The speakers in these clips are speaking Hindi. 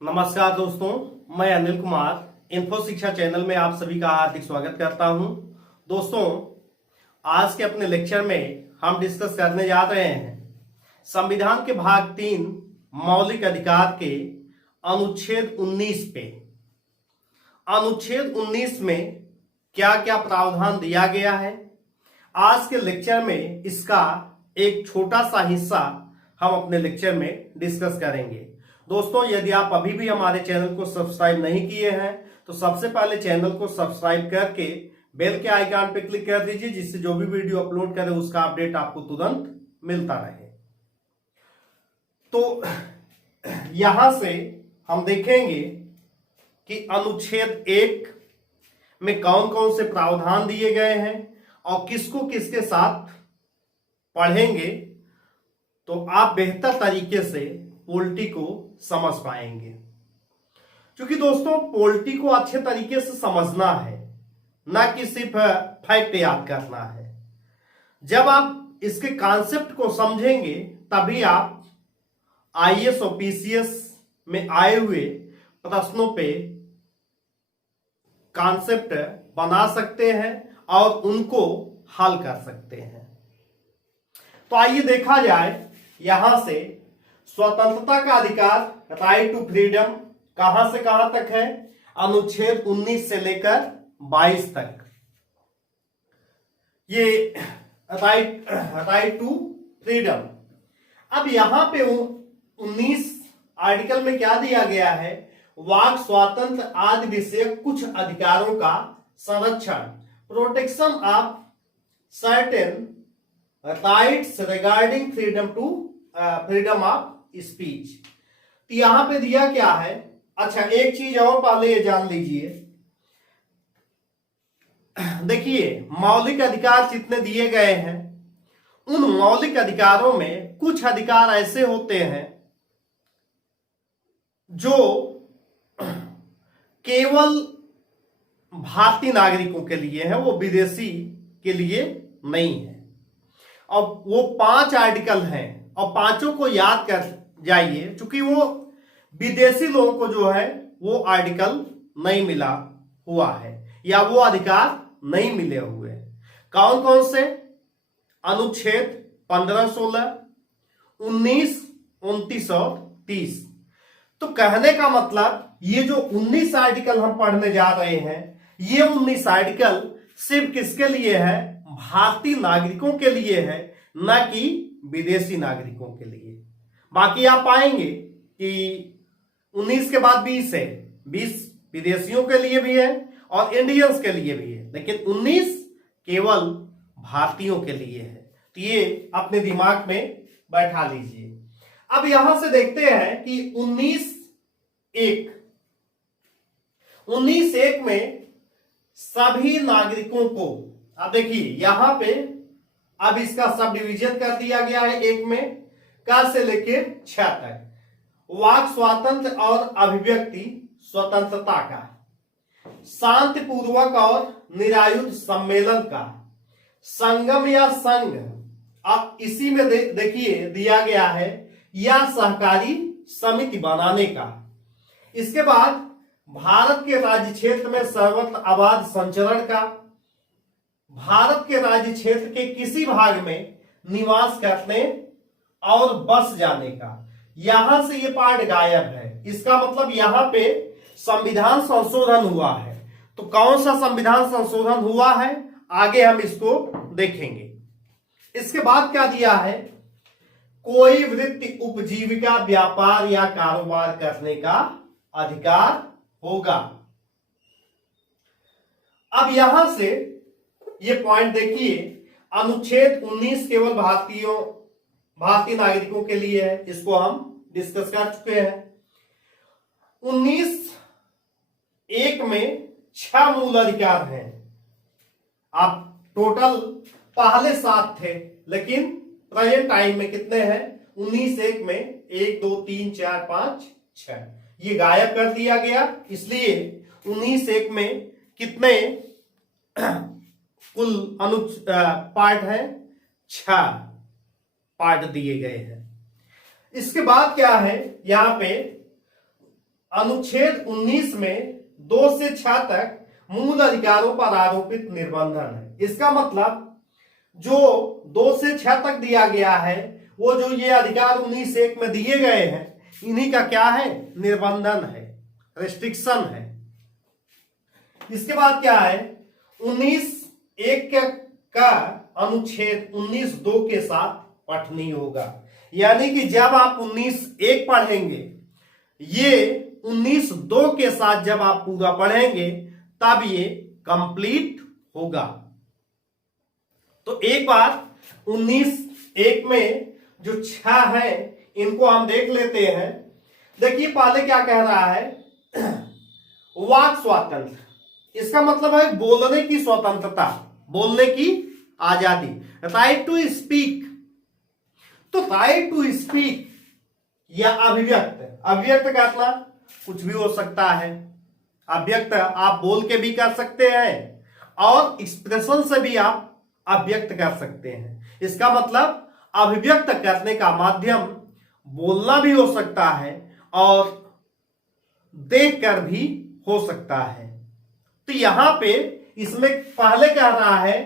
नमस्कार दोस्तों, मैं अनिल कुमार इन्फो शिक्षा चैनल में आप सभी का हार्दिक स्वागत करता हूं। दोस्तों, आज के अपने लेक्चर में हम डिस्कस करने जा रहे हैं संविधान के भाग 3 मौलिक अधिकार के अनुच्छेद 19 पे। अनुच्छेद 19 में क्या क्या प्रावधान दिया गया है, आज के लेक्चर में इसका एक छोटा सा हिस्सा हम अपने लेक्चर में डिस्कस करेंगे। दोस्तों, यदि आप अभी भी हमारे चैनल को सब्सक्राइब नहीं किए हैं तो सबसे पहले चैनल को सब्सक्राइब करके बेल के आइकन पे क्लिक कर दीजिए, जिससे जो भी वीडियो अपलोड करें उसका अपडेट आपको तुरंत मिलता रहे। तो यहां से हम देखेंगे कि अनुच्छेद 1 में कौन कौन से प्रावधान दिए गए हैं और किसको किसके साथ पढ़ेंगे तो आप बेहतर तरीके से पॉलिटी को समझ पाएंगे। क्योंकि दोस्तों, पॉलिटी को अच्छे तरीके से समझना है, ना कि सिर्फ फैक्ट याद करना है। जब आप इसके कॉन्सेप्ट को समझेंगे तभी आप आईएएस और पीसीएस में आए हुए प्रश्नों पे कॉन्सेप्ट बना सकते हैं और उनको हल कर सकते हैं। तो आइए देखा जाए, यहां से स्वतंत्रता का अधिकार, राइट टू फ्रीडम, कहां से कहां तक है? अनुच्छेद 19 से लेकर 22 तक। ये राइट टू फ्रीडम। अब यहां पे 19 आर्टिकल में क्या दिया गया है? वाक स्वातंत्र आदि विषय कुछ अधिकारों का संरक्षण, protection of certain rights regarding freedom of speech. तो यहां पे दिया क्या है? अच्छा, एक चीज और पहले ये जान लीजिए। देखिए, मौलिक अधिकार जितने दिए गए हैं उन मौलिक अधिकारों में कुछ अधिकार ऐसे होते हैं जो केवल भारतीय नागरिकों के लिए है, वो विदेशी के लिए नहीं है। और वो 5 आर्टिकल हैं और पांचों को याद कर जाइए, क्योंकि वो विदेशी लोगों को जो है वो आर्टिकल नहीं मिला हुआ है या वो अधिकार नहीं मिले हुए। कौन कौन से? अनुच्छेद 15, 16, 19, 29 और 30। तो कहने का मतलब, ये जो 19 आर्टिकल हम पढ़ने जा रहे हैं, ये 19 आर्टिकल सिर्फ किसके लिए है? भारतीय नागरिकों के लिए है, न कि विदेशी नागरिकों के लिए। बाकी आप पाएंगे कि 19 के बाद 20 है, 20 विदेशियों के लिए भी है और इंडियंस के लिए भी है, लेकिन 19 केवल भारतीयों के लिए है। तो ये अपने दिमाग में बैठा लीजिए। अब यहां से देखते हैं कि 19(1) में सभी नागरिकों को, अब देखिए यहां पे अब इसका सब डिवीजन कर दिया गया है। 1 में का से लेकर 6 तक वाक स्वातंत्र और अभिव्यक्ति स्वतंत्रता का, शांतिपूर्वक और निरायुध सम्मेलन का, संगम या संघ, अब इसी में देखिए दिया गया है, या सहकारी समिति बनाने का। इसके बाद भारत के राज्य क्षेत्र में सर्वत्र अबाध संचरण का, भारत के राज्य क्षेत्र के किसी भाग में निवास करने और बस जाने का। यहां से ये पार्ट गायब है। इसका मतलब यहां पे संविधान संशोधन हुआ है। तो कौन सा संविधान संशोधन हुआ है, आगे हम इसको देखेंगे। इसके बाद क्या दिया है? कोई वृत्ति, उपजीविका, व्यापार या कारोबार करने का अधिकार होगा। अब यहां से ये पॉइंट देखिए, अनुच्छेद 19 केवल भारतीय नागरिकों के लिए है, इसको हम डिस्कस कर चुके हैं। 19(1) में 6 मूल अधिकार हैं। आप टोटल पहले 7 थे, लेकिन प्रेजेंट टाइम में कितने हैं? 19(1) में 1, 2, 3, 4, 5, 6 ये गायब कर दिया गया। इसलिए 19(1) में कितने कुल पार्ट हैं? 6 पार्ट दिए गए हैं। इसके बाद क्या है? यहां पे अनुच्छेद 19 में 2 से 6 तक मूल अधिकारों पर आरोपित निर्बंधन है। इसका मतलब जो 2 से 6 तक दिया गया है, वो जो ये अधिकार 19(1) में दिए गए हैं, इन्हीं का क्या है? निर्बंधन है, रेस्ट्रिक्शन है। इसके बाद क्या है? 19(1) का अनुच्छेद 19(2) के साथ पठनीय होगा। यानी कि जब आप 19(1) पढ़ेंगे, ये 19(2) के साथ जब आप पूरा पढ़ेंगे तब ये कंप्लीट होगा। तो एक बार 19(1) में जो 6 है इनको हम देख लेते हैं। देखिए पहले क्या कह रहा है? वाक स्वातंत्र, इसका मतलब है बोलने की स्वतंत्रता, बोलने की आजादी, राइट टू स्पीक। तो राइट टू स्पीक या अभिव्यक्त, अभिव्यक्त करना कुछ भी हो सकता है। अभिव्यक्त आप बोल के भी कर सकते हैं और एक्सप्रेशन से भी आप अभिव्यक्त कर सकते हैं। इसका मतलब अभिव्यक्त करने का माध्यम बोलना भी हो सकता है और देखकर भी हो सकता है। तो यहां पे इसमें पहले कह रहा है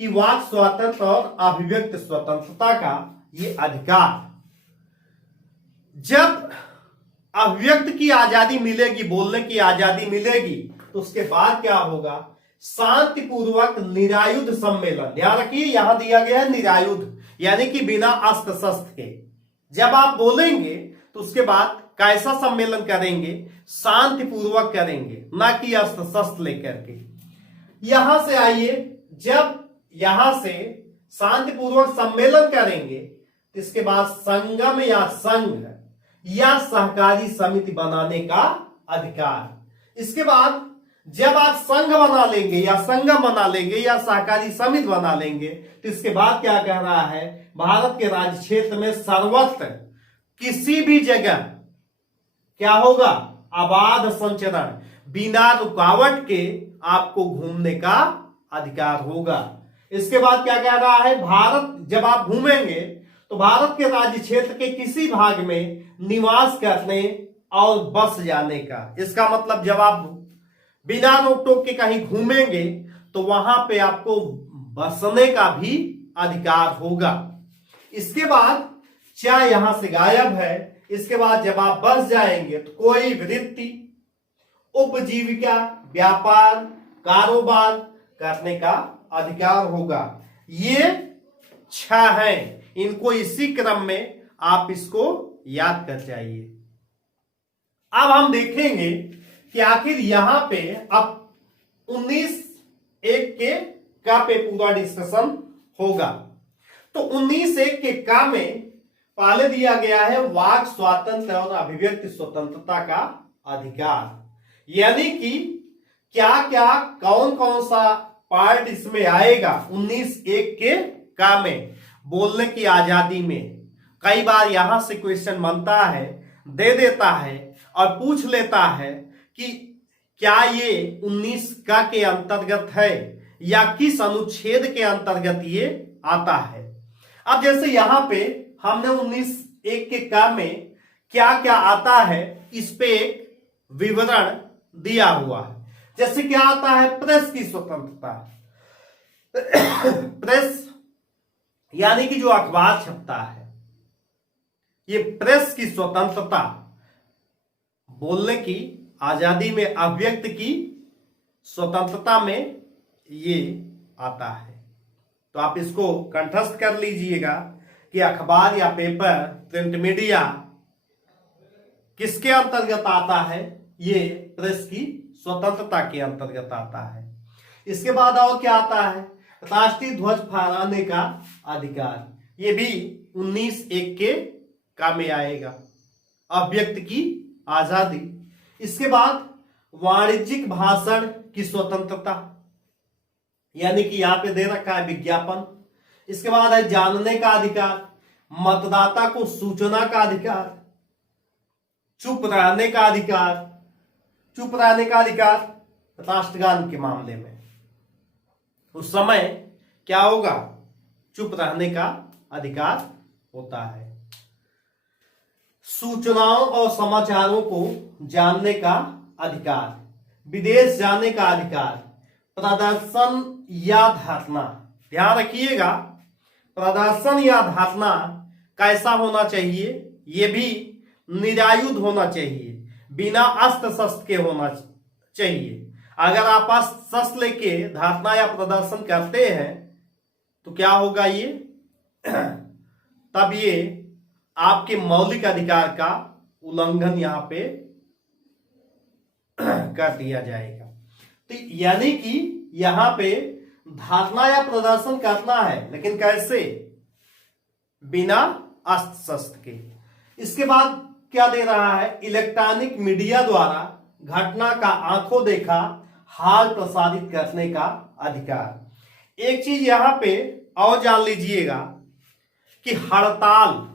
कि वाक स्वतंत्र और अभिव्यक्त स्वतंत्रता का ये अधिकार, जब अभिव्यक्त की आजादी मिलेगी, बोलने की आजादी मिलेगी, तो उसके बाद क्या होगा? शांतिपूर्वक निरायुध सम्मेलन। ध्यान रखिए यहां दिया गया है निरायुध, यानी कि बिना अस्त्र शस्त्र के जब आप बोलेंगे तो उसके बाद कैसा सम्मेलन करेंगे? शांतिपूर्वक करेंगे, ना कि अस्त्र शस्त्र लेकर के। यहां से आइए, जब यहां से शांतिपूर्वक सम्मेलन करेंगे तो इसके बाद संगम या संघ या सहकारी समिति बनाने का अधिकार। इसके बाद जब आप संघ बना लेंगे या संगम बना लेंगे या सहकारी समिति बना लेंगे तो इसके बाद क्या कह रहा है? भारत के राज्य क्षेत्र में सर्वत्र किसी भी जगह क्या होगा? अबाध संचरण, बिना रुकावट के आपको घूमने का अधिकार होगा। इसके बाद क्या कह रहा है? भारत, जब आप घूमेंगे तो भारत के राज्य क्षेत्र के किसी भाग में निवास करने और बस जाने का। इसका मतलब जब आप बिना रोक टोक के कहीं घूमेंगे तो वहां पे आपको बसने का भी अधिकार होगा। इसके बाद क्या यहां से गायब है? इसके बाद जब आप बस जाएंगे तो कोई वृत्ति, उपजीविका, व्यापार, कारोबार करने का अधिकार होगा। ये 6 हैं, इनको इसी क्रम में आप इसको याद कर जाइए। अब हम देखेंगे कि आखिर यहां पे अब 19(1) के का पे पूरा डिस्कशन होगा। तो 19(1) के का में पहले दिया गया है वाक स्वातंत्र और अभिव्यक्ति स्वतंत्रता का अधिकार, यानी कि क्या क्या कौन कौन सा पार्ट इसमें आएगा 19(1) के का में, बोलने की आजादी में। कई बार यहां से क्वेश्चन बनता है, दे देता है और पूछ लेता है कि क्या ये 19 का के अंतर्गत है या किस अनुच्छेद के अंतर्गत ये आता है। अब जैसे यहां पे हमने 19(1) के का में क्या क्या आता है इस पे एक विवरण दिया हुआ है। जैसे क्या आता है? प्रेस की स्वतंत्रता। प्रेस यानी कि जो अखबार छपता है, ये प्रेस की स्वतंत्रता, बोलने की आजादी में, अभिव्यक्त की स्वतंत्रता में ये आता है। तो आप इसको कंठस्थ कर लीजिएगा कि अखबार या पेपर, प्रिंट मीडिया किसके अंतर्गत आता है? ये प्रेस की स्वतंत्रता के अंतर्गत आता है। इसके बाद और क्या आता है? राष्ट्रीय ध्वज फहराने का अधिकार, ये भी 19(1) के का में आएगा। अभिव्यक्त की आजादी। इसके बाद वाणिज्यिक भाषण की स्वतंत्रता, यानी कि यहां पे दे रखा है विज्ञापन। इसके बाद है जानने का अधिकार, मतदाता को सूचना का अधिकार, चुप रहने का अधिकार। चुप रहने का अधिकार राष्ट्रगान के मामले में उस समय क्या होगा? चुप रहने का अधिकार होता है। सूचनाओं और समाचारों को जानने का अधिकार, विदेश जाने का अधिकार, प्रदर्शन या धरना। ध्यान रखिएगा, प्रदर्शन या धरना कैसा होना चाहिए? ये भी निरायुध होना चाहिए, बिना अस्त्र शस्त्र के होना चाहिए। अगर आप अस्त्र शस्त्र लेके धरना या प्रदर्शन करते हैं तो क्या होगा? ये तब ये आपके मौलिक अधिकार का उल्लंघन यहां पे कर दिया जाएगा। तो यानी कि यहां पे धरना या प्रदर्शन करना है, लेकिन कैसे? बिना अस्त्र शस्त्र के। इसके बाद क्या दे रहा है? इलेक्ट्रॉनिक मीडिया द्वारा घटना का आंखों देखा हाल प्रसारित करने का अधिकार। एक चीज यहां पे और जान लीजिएगा कि हड़ताल,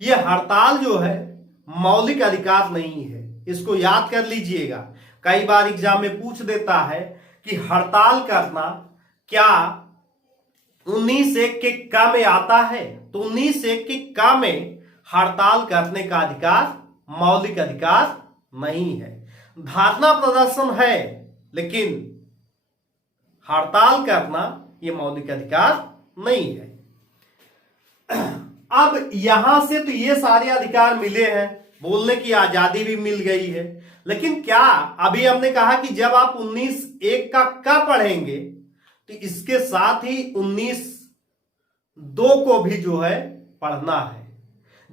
ये हड़ताल जो है मौलिक अधिकार नहीं है, इसको याद कर लीजिएगा। कई बार एग्जाम में पूछ देता है कि हड़ताल करना क्या 19(1) के क में आता है? तो 19(1) के क में हड़ताल करने का अधिकार मौलिक अधिकार नहीं है। धरना प्रदर्शन है, लेकिन हड़ताल करना यह मौलिक अधिकार नहीं है। अब यहां से तो ये सारे अधिकार मिले हैं, बोलने की आजादी भी मिल गई है, लेकिन क्या अभी हमने कहा कि जब आप 19(1) का क पढ़ेंगे तो इसके साथ ही 19(2) को भी जो है पढ़ना है।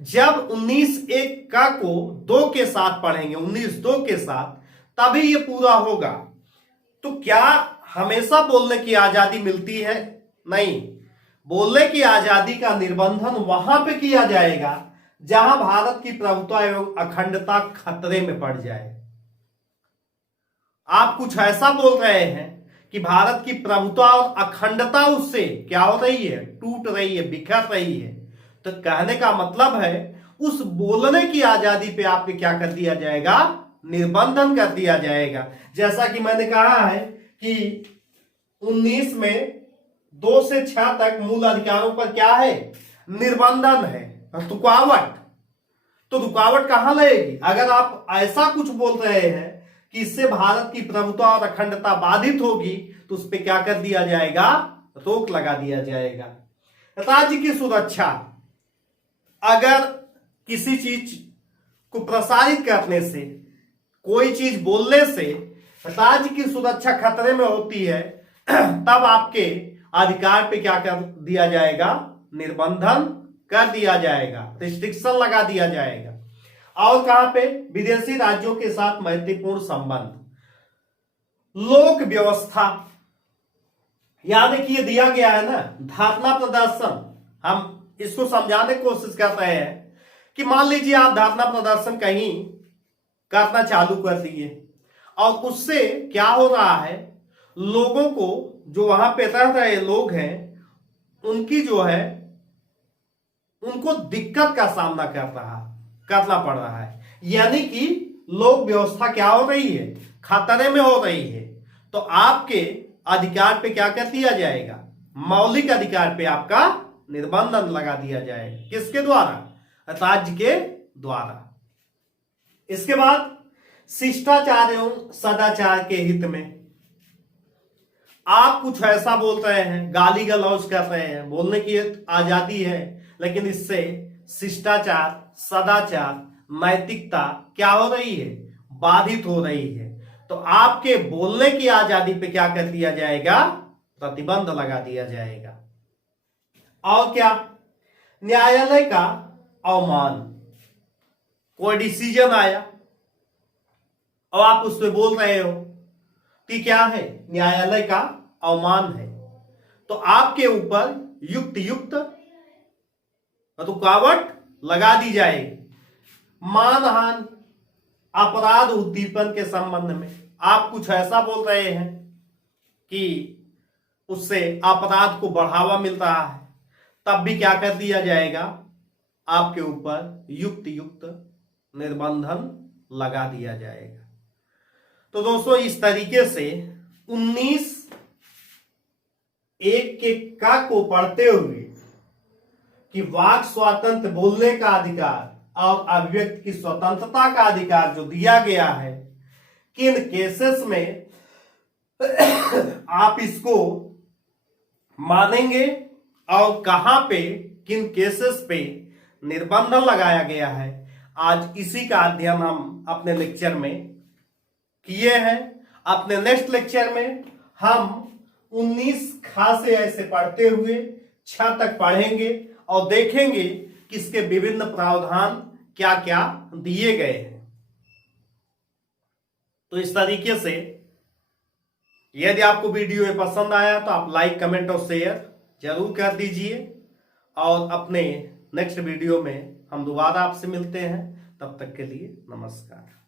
जब 19(1) का को 2 के साथ पढ़ेंगे, 19(2) के साथ, तभी ये पूरा होगा। तो क्या हमेशा बोलने की आजादी मिलती है? नहीं। बोलने की आजादी का निर्बंधन वहां पे किया जाएगा जहां भारत की प्रभुत्व एवं अखंडता खतरे में पड़ जाए। आप कुछ ऐसा बोल रहे हैं कि भारत की प्रभुत्व और अखंडता उससे क्या हो रही है? टूट रही है, बिखर रही है। तो कहने का मतलब है उस बोलने की आजादी पे आपके क्या कर दिया जाएगा? निर्बंधन कर दिया जाएगा। जैसा कि मैंने कहा है कि 19 में 2 से 6 तक मूल अधिकारों पर क्या है? निर्बंधन है, रुकावट। तो रुकावट कहां लगेगी? अगर आप ऐसा कुछ बोल रहे हैं कि इससे भारत की प्रभुत्व और अखंडता बाधित होगी, तो उस पर क्या कर दिया जाएगा? रोक लगा दिया जाएगा। राज्य की सुरक्षा, अगर किसी चीज को प्रसारित करने से, कोई चीज बोलने से राज्य की सुरक्षा खतरे में होती है, तब आपके अधिकार पे क्या कर दिया जाएगा? निर्बंधन कर दिया जाएगा, रिस्ट्रिक्शन लगा दिया जाएगा। और कहां पे? विदेशी राज्यों के साथ मैत्रीपूर्ण संबंध, लोक व्यवस्था। याद है कि ये दिया गया है ना, धरना प्रदर्शन। हम इसको समझाने की कोशिश कर रहे हैं कि मान लीजिए आप धरना प्रदर्शन कहीं करना चालू कर दिए और उससे क्या हो रहा है? लोगों को, जो वहां पे रह रहे लोग हैं, उनकी जो है, उनको दिक्कत का सामना करना पड़ रहा है। यानी कि लोक व्यवस्था क्या हो रही है? खतरे में हो रही है। तो आपके अधिकार पे क्या कर दिया जाएगा? मौलिक अधिकार पे आपका निर्बंधन लगा दिया जाएगा। किसके द्वारा? राज्य के द्वारा। इसके बाद शिष्टाचार एवं सदाचार के हित में, आप कुछ ऐसा बोल रहे हैं, गाली गलौज कर रहे हैं, बोलने की आजादी है, लेकिन इससे शिष्टाचार, सदाचार, नैतिकता क्या हो रही है? बाधित हो रही है। तो आपके बोलने की आजादी पे क्या कर दिया जाएगा? प्रतिबंध लगा दिया जाएगा। और क्या? न्यायालय का अवमान, कोई डिसीजन आया और आप उस पर बोल रहे हो कि क्या है? न्यायालय का अवमान है। तो आपके ऊपर युक्त रुकावट लगा दी जाएगी। मानहानि, अपराध उद्दीपन के संबंध में आप कुछ ऐसा बोल रहे हैं कि उससे अपराध को बढ़ावा मिल रहा है, तब भी क्या कर दिया जाएगा? आपके ऊपर युक्त निर्बंधन लगा दिया जाएगा। तो दोस्तों, इस तरीके से 19(1) के का को पढ़ते हुए कि वाक स्वातंत्र, बोलने का अधिकार, और अभिव्यक्ति की स्वतंत्रता का अधिकार जो दिया गया है, किन केसेस में आप इसको मानेंगे और कहां पे किन केसेस पे निर्बंध लगाया गया है, आज इसी का अध्ययन हम अपने लेक्चर में किए हैं। अपने नेक्स्ट लेक्चर में हम 19 खासे ऐसे पढ़ते हुए 6 तक पढ़ेंगे और देखेंगे कि इसके विभिन्न प्रावधान क्या क्या दिए गए हैं। तो इस तरीके से यदि आपको वीडियो ये पसंद आया तो आप लाइक, कमेंट और शेयर जरूर कर दीजिए और अपने नेक्स्ट वीडियो में हम दोबारा आपसे मिलते हैं। तब तक के लिए नमस्कार।